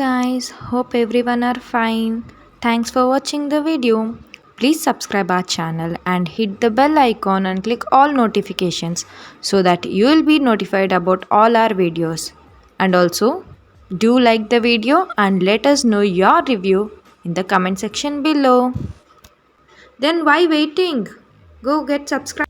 guys, hope everyone are fine. Thanks for watching the video. Please subscribe our channel and hit the bell icon and click all notifications so that you will be notified about all our videos. And also, do like the video and let us know your review in the comment section below. Then why waiting? Go get subscribed.